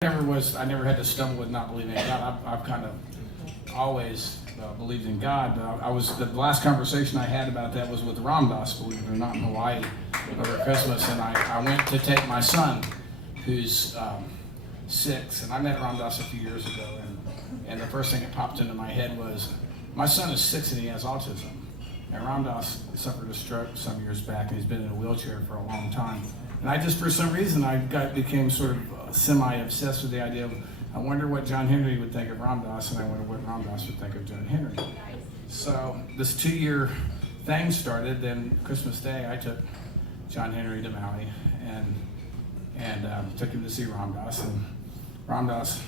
I never had to stumble with not believing in God. I've kind of always believed in God. The last conversation I had about that was with Ramdas, believe it or not, in Hawaii over Christmas, and I went to take my son, who's 6, and I met Ramdas a few years ago, and the first thing that popped into my head was, my son is 6 and he has autism. And Ramdas suffered a stroke some years back, and he's been in a wheelchair for a long time. And I just, for some reason, became sort of semi-obsessed with the idea of, I wonder what John Henry would think of Ramdas, and I wonder what Ramdas would think of John Henry. So this 2-year thing started. Then Christmas Day, I took John Henry to Maui and took him to see Ramdas. And Ramdas,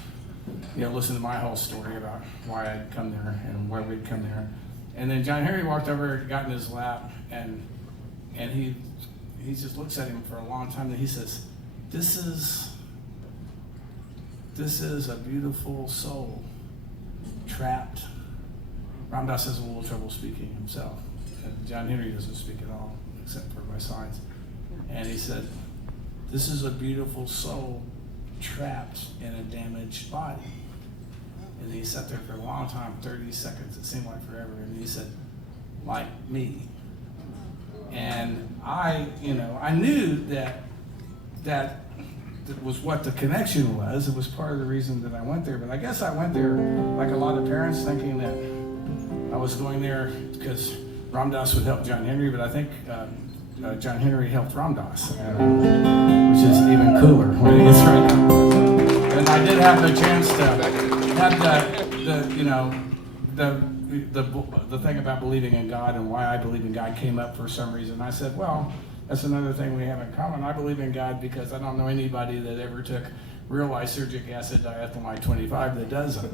listened to my whole story about why I'd come there and why we'd come there. And then John Henry walked over, got in his lap, and he just looks at him for a long time, and he says, This is a beautiful soul trapped. Ramdas has a little trouble speaking himself. And John Henry doesn't speak at all, except for by signs. And he said, this is a beautiful soul trapped in a damaged body. And he sat there for a long time, 30 seconds, it seemed like forever. And he said, like me. And I knew that was what the connection was. It was part of the reason that I went there. But I guess I went there like a lot of parents, thinking that I was going there because Ramdas would help John Henry, but I think John Henry helped Ramdas, which is even cooler when he gets right up. And I did have the chance to have the thing about believing in God and why I believe in God came up for some reason. I said, well, that's another thing we have in common. I believe in God because I don't know anybody that ever took real lysergic acid diethylmide 25 that doesn't.